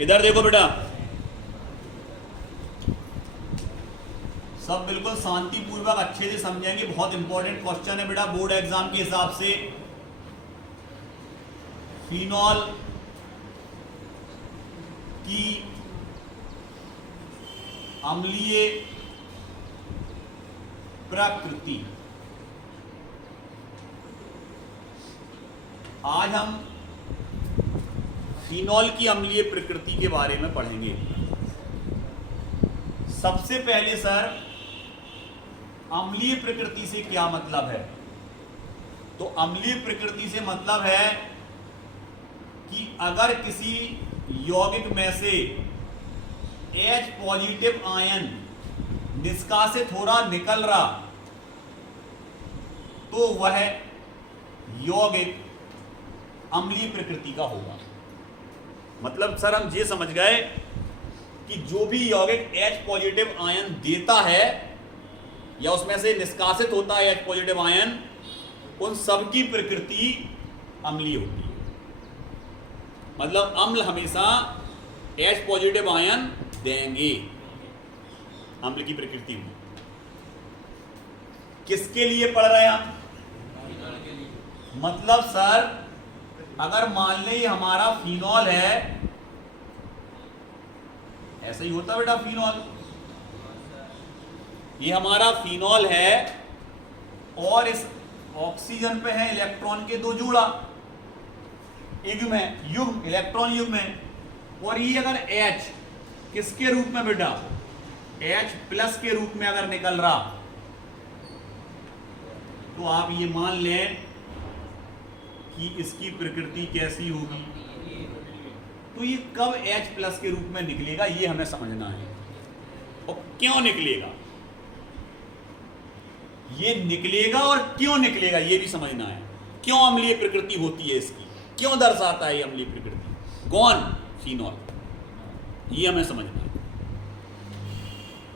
इधर देखो बेटा, सब बिल्कुल शांतिपूर्वक अच्छे से समझेंगे। बहुत इंपॉर्टेंट क्वेश्चन है बेटा बोर्ड एग्जाम के हिसाब से। फिनॉल की अम्लीय प्रकृति। आज हम फिनॉल की अम्लीय प्रकृति के बारे में पढ़ेंगे। सबसे पहले सर, अम्लीय प्रकृति से क्या मतलब है? तो अम्लीय प्रकृति से मतलब है कि अगर किसी यौगिक में से H पॉजिटिव आयन निष्कासित हो रहा, निकल रहा, तो वह यौगिक अम्लीय प्रकृति का होगा। मतलब सर हम ये समझ गए कि जो भी यौगिक H पॉजिटिव आयन देता है या उसमें से निष्कासित होता है H पॉजिटिव आयन, उन सब की प्रकृति अम्लीय होती है। मतलब अम्ल हमेशा H पॉजिटिव आयन देंगे, अम्ल की प्रकृति में। किसके लिए पढ़ रहे हैं हम? मतलब सर अगर मान लें ये हमारा फिनॉल है, ऐसा ही होता बेटा फिनॉल, ये हमारा फिनॉल है और इस ऑक्सीजन पे है इलेक्ट्रॉन के दो जोड़ा, युग्म है, युग्म, इलेक्ट्रॉन युग्म है। और ये अगर H किसके रूप में बेटा? H प्लस के रूप में अगर निकल रहा, तो आप ये मान लें कि इसकी प्रकृति कैसी होगी। तो ये कब H प्लस के रूप में निकलेगा ये हमें समझना है, और क्यों निकलेगा ये निकलेगा, और क्यों निकलेगा ये भी समझना है। क्यों अम्लीय प्रकृति होती है इसकी, क्यों दर्शाता है ये अम्लीय प्रकृति? कौन? फिनॉल। ये हमें समझना है।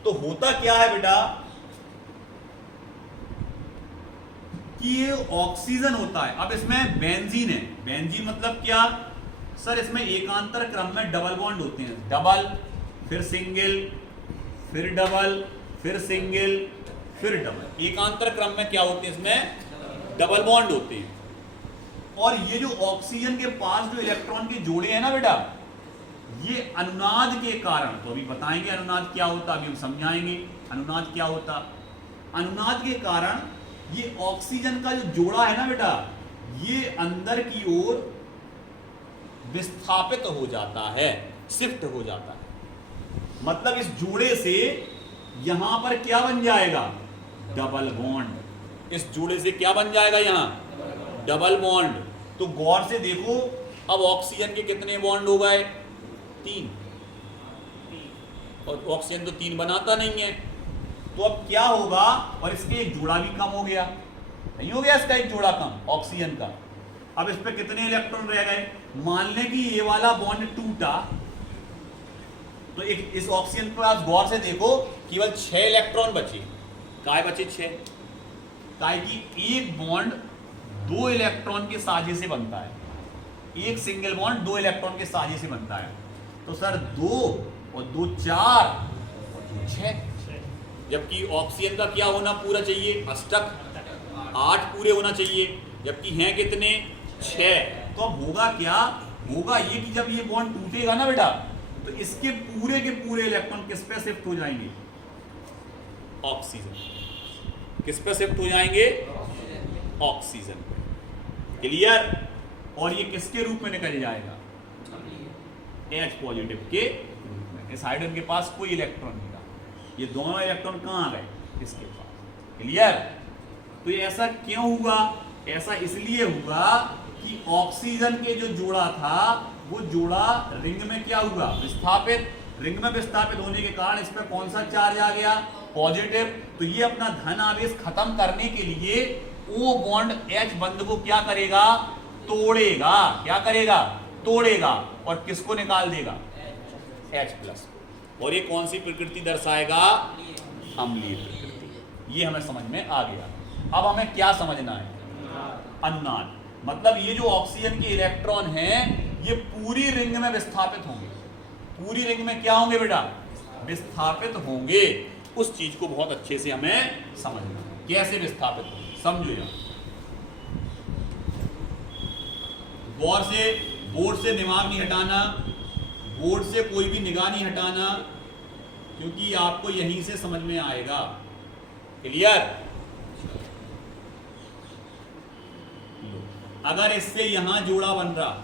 तो होता क्या है बेटा कि ये ऑक्सीजन होता है। अब इसमें बेंजीन है। बेंजीन मतलब क्या सर? इसमें एकांतर क्रम में डबल बॉन्ड होते हैं, डबल, फिर सिंगल, फिर डबल, फिर सिंगल, फिर डबल। एकांतर क्रम में क्या होते हैं? इसमें डबल बॉन्ड होते हैं। और ये जो ऑक्सीजन के पास जो इलेक्ट्रॉन के जोड़े हैं ना बेटा, ये अनुनाद के कारण, तो अभी बताएंगे अनुनाद क्या होता, अभी हम समझाएंगे अनुनाद क्या होता। अनुनाद के कारण ये ऑक्सीजन का जो जोड़ा है ना बेटा, ये अंदर की ओर विस्थापित हो जाता है, शिफ्ट हो जाता है। मतलब इस जोड़े से यहां पर क्या बन जाएगा? Double bond. इस जोड़े से क्या बन जाएगा? यहां डबल बॉन्ड। तो गौर से देखो, अब ऑक्सीजन के कितने बॉन्ड हो गए? 3। और ऑक्सीजन तो 3 बनाता नहीं है, तो अब क्या होगा? और इसके एक जोड़ा भी कम हो गया, नहीं हो गया इसका एक जोड़ा कम ऑक्सीजन का। अब इस पे कितने इलेक्ट्रॉन रह गए? मान लें कि ये वाला बॉन्ड टूटा, तो एक इस ऑक्सीजन के पास गौर से देखो केवल 6 इलेक्ट्रॉन बचे। काय बचे? 6। काय की एक बॉन्ड 2 इलेक्ट्रॉन के साझे से बनता है, एक सिंगल बॉन्ड 2 इलेक्ट्रॉन के साझे से बनता है। तो सर 2 और 2 4 और 2 6। जबकि ऑक्सीजन का क्या होना पूरा चाहिए? अष्टक 8 पूरे होना चाहिए, जबकि हैं कितने? 6। तो अब होगा क्या? होगा ये कि जब ये बॉन्ड टूटेगा ना बेटा, तो इसके पूरे के पूरे इलेक्ट्रॉन किस पे शिफ्ट हो जाएंगे? ऑक्सीजन। किस पे शिफ्ट हो जाएंगे? ऑक्सीजन पे। क्लियर? और ये किसके रूप में निकल जाएगा? H पॉजिटिव के रूप में। इस हाइड्रोजन के पास कोई इलेक्ट्रॉन नहीं था, ये दोनों इलेक्ट्रॉन कहां गए? इसके पास। क्लियर? तो ये ऐसा क्यों हुआ? ऐसा इसलिए हुआ कि ऑक्सीजन के जो जोड़ा था, वो जोड़ा रिंग में क्या हुआ? विस्थापित। रिंग में विस्थापित होने के कारण इस पर कौन सा चार्ज आ गया? पॉजिटिव। तो ये अपना धन आवेश खत्म करने के लिए O बॉन्ड H बंध को क्या करेगा? तोड़ेगा। क्या करेगा? तोड़ेगा। और किसको निकाल देगा? H plus. और ये कौन सी प्रकृति दर्शाएगा? अम्लीय प्रकृति। ये हमें समझ में आ गया। अब हमें क्या समझना है? अनुनाद। मतलब ये जो ऑक्सीजन के इलेक्ट्रॉन हैं, ये पूरी रिंग में विस्थापित होंगे। पूरी रिंग में क्या होंगे बेटा, विस्थापित होंगे। उस चीज को बहुत अच्छे से हमें समझना है, कैसे विस्थापित होंगे, समझो यार। गौर से, बोर्ड से दिमाग नहीं हटाना, बोर्ड से कोई भी निगाह नहीं हटाना, क्योंकि आपको यहीं से समझ में आएगा। क्लियर? अगर इससे यहां जोड़ा बन रहा,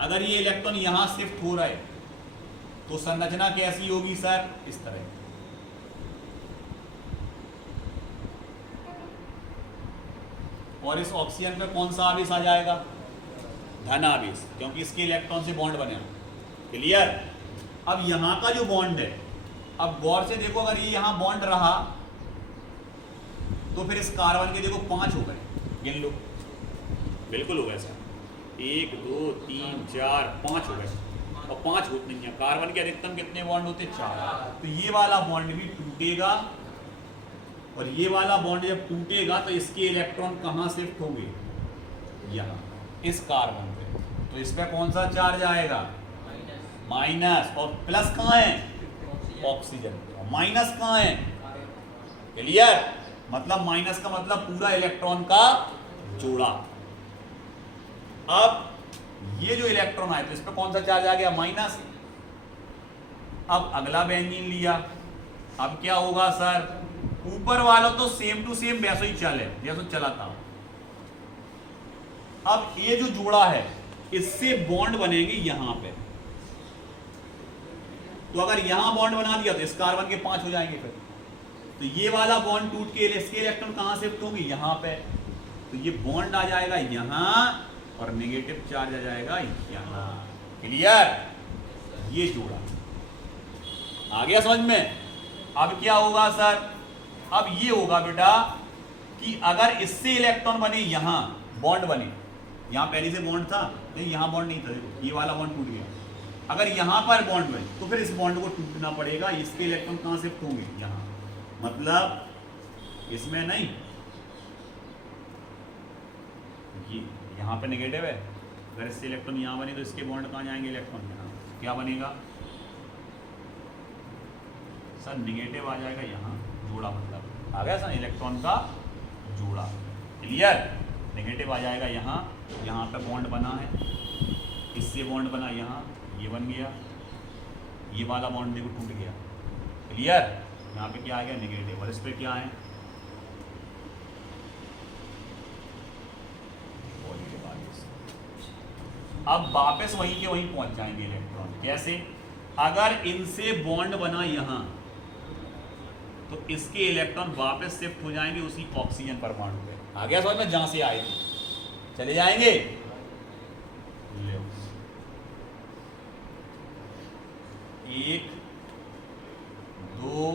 अगर ये इलेक्ट्रॉन यहां शिफ्ट हो रहा है, तो संरचना कैसी होगी सर, इस तरह। और इस ऑक्सीजन पे कौन सा आवेश आ जाएगा, धन आवेश, क्योंकि इसके इलेक्ट्रॉन से बॉन्ड बने। क्लियर? अब यहां का जो बॉन्ड है, अब गौर से देखो, अगर ये यहां बॉन्ड रहा तो फिर इस कार्बन के देखो 5 हो गए, गिन लो, बिल्कुल हो गए सर, 1 2 3 4 5 हो गए। और 5 होते नहीं है, कार्बन के अधिकतम कितने बॉन्ड होते, 4। तो ये वाला बॉन्ड भी टूटेगा, और ये वाला बॉन्ड जब टूटेगा तो इसके इलेक्ट्रॉन कहां शिफ्ट होंगे, यहां, इस कार्बन पे। तो इस पे कौन सा चार्ज आएगा, माइनस, और प्लस कहां है, ऑक्सीजन, माइनस कहां है। क्लियर? मतलब माइनस का मतलब पूरा इलेक्ट्रॉन का जोड़ा। अब ये जो इलेक्ट्रॉन आए तो इस पे कौन सा चार्ज आ गया, माइनस। अब अगला बेंजीन लिया, अब क्या होगा सर, ऊपर वाला तो सेम टू सेम वैसे ही चले जैसे चला था। अब ये जो जोड़ा है, इससे बॉन्ड बनेंगे यहां पे। तो अगर यहां बॉन्ड बना दिया तो इस कार्बन के 5 हो जाएंगे फिर। तो ये वाला बॉन्ड टूट के इसके इलेक्ट्रॉन कहां शिफ्ट होंगे, यहां पे। तो ये बॉन्ड आ जाएगा यहां, और नेगेटिव चार्ज आ जाएगा यहां। क्लियर? ये जोड़ा आ गया समझ में। अब क्या होगा सर, अब ये होगा बेटा कि अगर इससे इलेक्ट्रॉन बने, यहां बॉन्ड बने, यहां पहले से बॉन्ड था, नहीं यहां बॉन्ड नहीं था, देखो ये वाला बॉन्ड टूट गया। अगर यहां पर बॉन्ड बने तो फिर इस बॉन्ड को टूटना पड़ेगा, इसके इलेक्ट्रॉन कहां शिफ्ट होंगे, यहां, मतलब इसमें नहीं, ये यहां पे नेगेटिव है। अगर इससे इलेक्ट्रॉन यहां बने तो इसके बॉन्ड कहां जाएंगे, इलेक्ट्रॉन यहां। क्या बनेगा सर, नेगेटिव आ जाएगा यहां, जोड़ा मतलब आ गया सर, इलेक्ट्रॉन का जोड़ा। क्लियर? नेगेटिव आ जाएगा यहां, यहां पे बॉन्ड बना है, इससे बॉन्ड बना यहां, ये बन गया, ये वाला बॉन्ड देखो टूट गया। क्लियर? यहाँ पे क्या आ गया, नेगेटिव, और इस पे क्या है, पॉजिटिव आ गया। अब वापस वहीं के वहीं पहुंच जाएंगे इलेक्ट्रॉन। कैसे? अगर इनसे बॉन्ड बना यहां, तो इसके इलेक्ट्रॉन वापस शिफ्ट हो जाएंगे उसी ऑक्सीजन परमाणु पे। आ गया समझ में, जहां से आए थे चले जाएंगे। 1 2,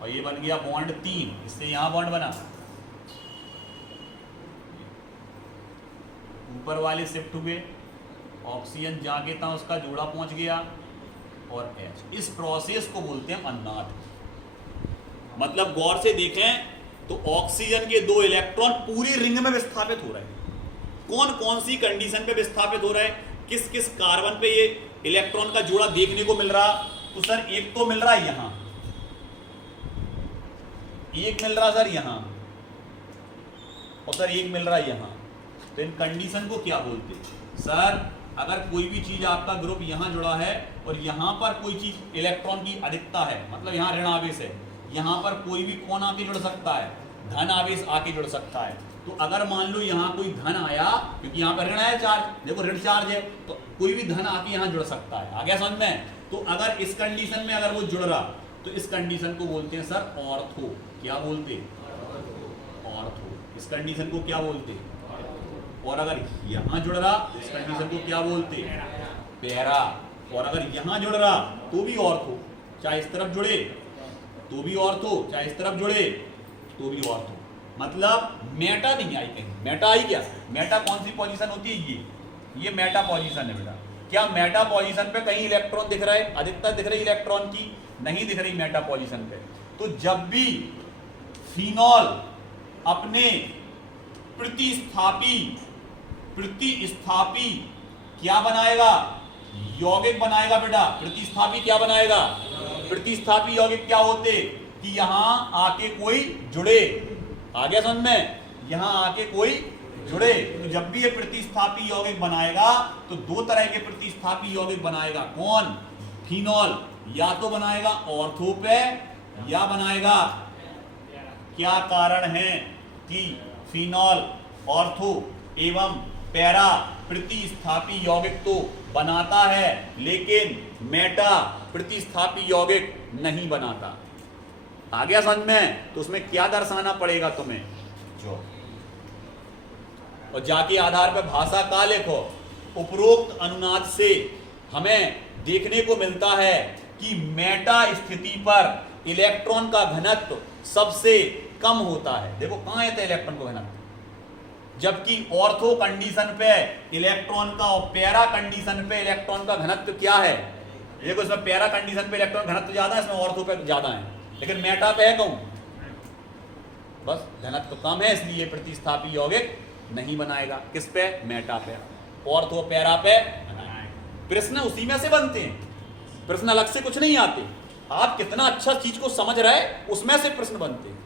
और ये बन गया बॉन्ड 3, इससे यहां बॉन्ड बना, ऊपर वाले शिफ्ट हुए, ऑक्सीजन जाके था उसका जोड़ा पहुंच गया, और H। इस प्रोसेस को बोलते हैं अन्नाद। मतलब गौर से देखें तो ऑक्सीजन के 2 इलेक्ट्रॉन पूरी रिंग में विस्थापित हो रहे हैं। कौन कौन सी कंडीशन पे विस्थापित हो रहा है, किस किस कार्बन पे ये इलेक्ट्रॉन का जोड़ा देखने को मिल रहा। तो सर एक तो मिल रहा है यहां, एक मिल रहा सर यहां, और सर एक मिल रहा है यहां। तो इन कंडीशन को क्या बोलते सर, अगर कोई भी चीज आपका ग्रुप यहां जुड़ा है और यहां पर कोई चीज इलेक्ट्रॉन की अधिकता है, मतलब यहां ऋण आवेश है, यहां पर कोई भी कौन आके जुड़ सकता है, धन आवेश आके जुड़ सकता है। तो अगर मान लो यहां कोई धन आया, क्योंकि यहां पर ऋण आया चार्ज, देखो ऋण चार्ज है, तो कोई भी धन आके यहां जुड़ सकता है। आ गया समझ में। तो अगर इस कंडीशन में अगर वो जुड़ रहा, तो इस कंडीशन को बोलते हैं सर ऑर्थो। क्या बोलते, ऑर्थो। इस कंडीशन को क्या बोलते, और अगर यहां जुड़ रहा इस कंडीशन को क्या बोलते, पैरा। और अगर यहां जुड़ रहा तो भी ऑर्थो, चाहे इस तरफ जुड़े तो भी ऑर्थो, चाहे इस तरफ जुड़े तो भी ऑर्थो। मतलब मेटा नहीं आई कहीं, मेटा आई क्या, मेटा कौन सी पोजीशन होती है, ये मेटा पोजीशन है बेटा। क्या मेटा पोजीशन पे कहीं इलेक्ट्रॉन दिख रहा है, अधिकता दिख रही इलेक्ट्रॉन की, नहीं दिख रही मेटा पोजीशन पे। तो जब भी फिनॉल अपने प्रतिस्थापी क्या बनाएगा, यौगिक बनाएगा बेटा। प्रतिस्थापी क्या बनाएगा? प्रतिस्थापी यौगिक क्या होते कि यहां आके कोई जुड़े। आ गया समझ में? यहां आके कोई जुड़े। तो जब भी ये प्रतिस्थापी यौगिक बनाएगा तो दो तरह के प्रतिस्थापी यौगिक बनाएगा। कौन? फिनॉल। या तो बनाएगा ऑर्थो पे या बनाएगा, क्या कारण है कि फिनॉल ऑर्थो एवं पैरा प्रतिस्थापी यौगिक तो बनाता है लेकिन मेटा प्रतिस्थापी यौगिक नहीं बनाता। आ गया समझ में? तो उसमें क्या दर्शाना पड़ेगा तुम्हें? जो और जाके आधार पर भाषा का लिखो। उपरोक्त अनुनाद से हमें देखने को मिलता है कि मेटा स्थिति पर इलेक्ट्रॉन का घनत्व सबसे कम होता है। देखो कहां है इलेक्ट्रॉन का घनत्व, जबकि ऑर्थो कंडीशन पे इलेक्ट्रॉन का और पैरा कंडीशन पे इलेक्ट्रॉन का घनत्व क्या है? देखो इसमें पैरा कंडीशन पे इलेक्ट्रॉन घनत्व ज्यादा है, इसमें ऑर्थो पे ज्यादा है, लेकिन मेटा पे है कौन? बस घनत्व कम है इसलिए प्रतिस्थापी यौगिक नहीं बनाएगा। किस पे? मेटा पे। ऑर्थो पैरा पे प्रश्न उसी में से बनते हैं, प्रश्न अलग से कुछ नहीं आते। आप कितना अच्छा चीज को समझ रहे उसमें से प्रश्न बनते हैं।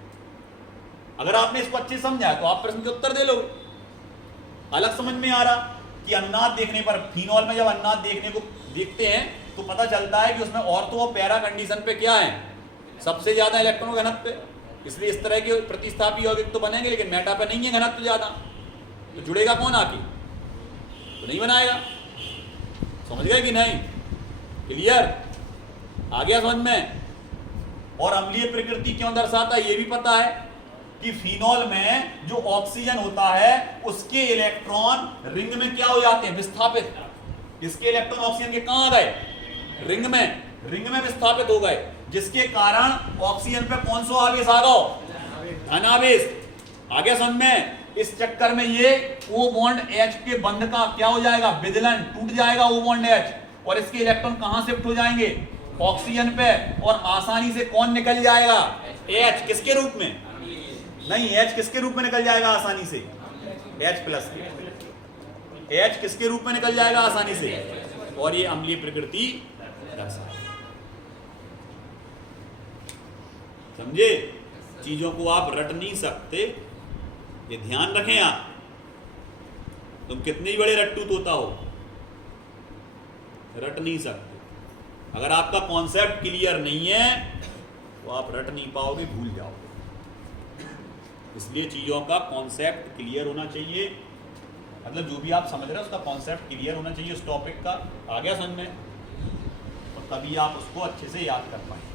अगर आपने इसको अच्छे से समझा तो आप प्रश्न के उत्तर दे लोगे। अलग समझ में आ रहा कि अनुनाद देखने पर फिनॉल में जब अनुनाद देखने को देखते हैं तो पता चलता है कि उसमें ऑर्थो और पैरा कंडीशन पे क्या है? सबसे ज्यादा इलेक्ट्रॉन घनत्व पे। इसलिए इस तरह के प्रतिस्थापी यौगिक तो बनेंगे लेकिन मेटा पे नहीं है घनत्व ज्यादा। तो जुड़ेगा कौन आके? तो नहीं बनाएगा। समझ गए कि नहीं? क्लियर? आ गया समझ में? और अम्लीय प्रकृति क्यों दर्शाता है ये भी पता है कि फिनॉल में जो ऑक्सीजन होता है उसके इलेक्ट्रॉन रिंग में क्या हो जाते हैं? विस्थापित। इसके इलेक्ट्रॉन ऑक्सीजन के कहां आ गए? रिंग में विस्थापित हो गए, जिसके कारण ऑक्सीजन पे कौन सा आवेश आ गया? धनावेश। आ गया समझ में? इस चक्कर में ये O बॉन्ड H के बंध का क्या हो जाएगा? विदलन, टूट जाएगा O बॉन्ड H, और इसके इलेक्ट्रॉन कहां शिफ्ट हो जाएंगे? ऑक्सीजन पे, और आसानी से कौन निकल जाएगा? H। किसके रूप में? नहीं, H किसके रूप में निकल जाएगा आसानी से? H plus. H किसके रूप में निकल जाएगा आसानी से? और ये अम्लीय प्रकृति दर्शाएगा। समझे? चीजों को आप रट नहीं सकते, ये ध्यान रखें आप। तुम कितने ही बड़े रट्टू तोता हो, रट नहीं सकते। अगर आपका कॉन्सेप्ट क्लियर नहीं है तो आप रट नहीं पाओगे, भूल जाओगे। इसलिए चीजों का कॉन्सेप्ट क्लियर होना चाहिए। मतलब जो भी आप समझ रहे हो उसका कॉन्सेप्ट क्लियर होना चाहिए उस टॉपिक का। आ गया समझ में? और तभी आप उसको अच्छे से याद कर पाएंगे।